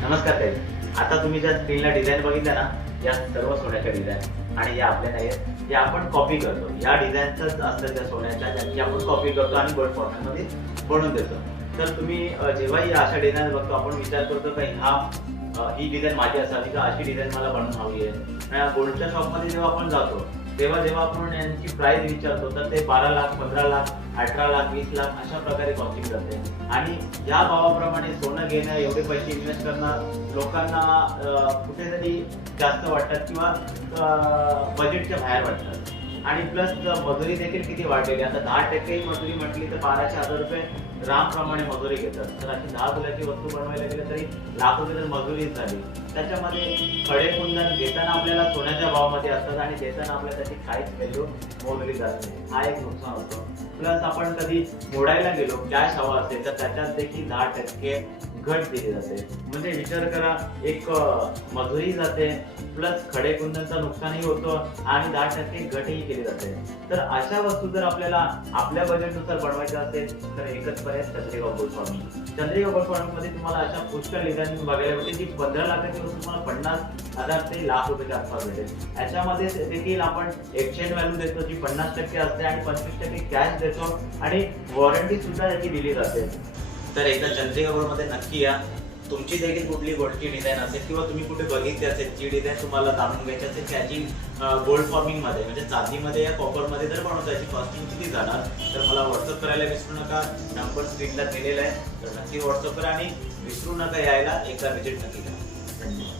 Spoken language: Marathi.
नमस्कार ताई. आता तुम्ही ज्या स्क्रीनला डिझाईन बघितल्या ना, या सर्व सोन्याच्या डिझाईन आणि या आपल्या नाहीत, या आपण कॉपी करतो. या डिझाईनच असतात त्या सोन्याच्या, ज्यांची आपण कॉपी करतो आणि गोल्ड फॉर्मॅटमध्ये बनवून देतो. तर तुम्ही जेव्हाही अशा डिझाईन बघतो, आपण विचार करतो की ही डिझाईन माझी असावी का, अशी डिझाईन मला बनवून हवी आहे. गोल्डच्या शॉपमध्ये जेव्हा आपण जातो, जेव्हा आपण यांची प्राइस विचारतो, तर ते 12 लाख, 15 लाख, 18 लाख, 20 लाख अशा प्रकारे कॉस्टिंग करते. आणि या भावाप्रमाणे सोनं घेणं, एवढे पैसे इन्व्हेस्ट करणं लोकांना कुठेतरी जास्त वाटतात किंवा बजेटच्या बाहेर वाटतात. आणि प्लस मजुरी देखील किती वाढलेली. आता 10% मजुरी म्हटली तर 12,000 रुपये ग्रामप्रमाणे मजुरी घेतात. तर अशी 10 तोल्याची वस्तू बनवायला गेलं तरी लाख रुपये तर मजुरीच झाली. त्याच्यामध्ये खडे कुंदन घेताना आपल्याला सोन्याच्या भावामध्ये असतात आणि देताना आपल्याला त्याची काहीच व्हॅल्यू मोजली जात नाही. हा एक नुकसान होतो. प्लस आपण कधी मोडायला गेलो, कॅश हवा असेल तर त्याच्यात देखील 10% घट दिली जाते. म्हणजे विचार करा, एक मजुरी जाते प्लस खडे कुंदनचं नुकसानही होतं आणि 10% घटही केली जाते. तर अशा वस्तू जर आपल्याला आपल्या बजेटनुसार बनवायच्या असेल तर एकच पर्याय Chandrika gold farming. Chandrika gold farming मध्ये तुम्हाला अशा पुष्कळ डिझाईन बघायला मिळते जी 15 लाखाची वस्तू तुम्हाला 50,000 ते लाख रुपयाच्या आसपास भेटेल. याच्यामध्ये देखील आपण एक्सचेंज व्हॅल्यू देतो जी 50% असते आणि 25% कॅश देतो आणि वॉरंटी सुद्धा त्याची दिली जाते. तर एकदा चंद्रिका गोल्ड मध्ये नक्की या. तुमची देखील कुठली गोल्डची डिझाईन असेल किंवा तुम्ही कुठे बघितली असेल जी डिझाईन तुम्हाला जाणून घ्यायची असेल त्याची गोल्ड फॉर्मिंग मध्ये म्हणजे चांदीमध्ये या कॉपरमध्ये जर बनवता याची कॉस्टिंग किती जाणार तर मला व्हॉट्सअप करायला विसरू नका. नंबर स्क्रीनला दिलेला आहे, तर नक्की व्हॉट्सअप करा आणि विसरू नका यायला, एकदा व्हिजिट नक्की करा. धन्यवाद.